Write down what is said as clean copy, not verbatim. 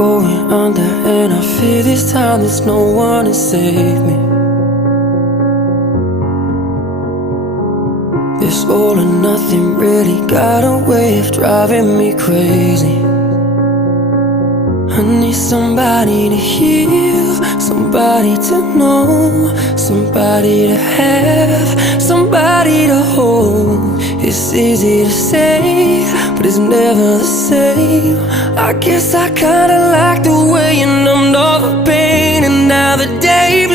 going under, and I fear this time there's no one to save me. This all or nothing really got a way of driving me crazy. I need somebody to heal, somebody to know, somebody to have, somebody to hold. It's easy to say, but it's never the same. I guess I kinda like the way you numbed all the pain, and now the day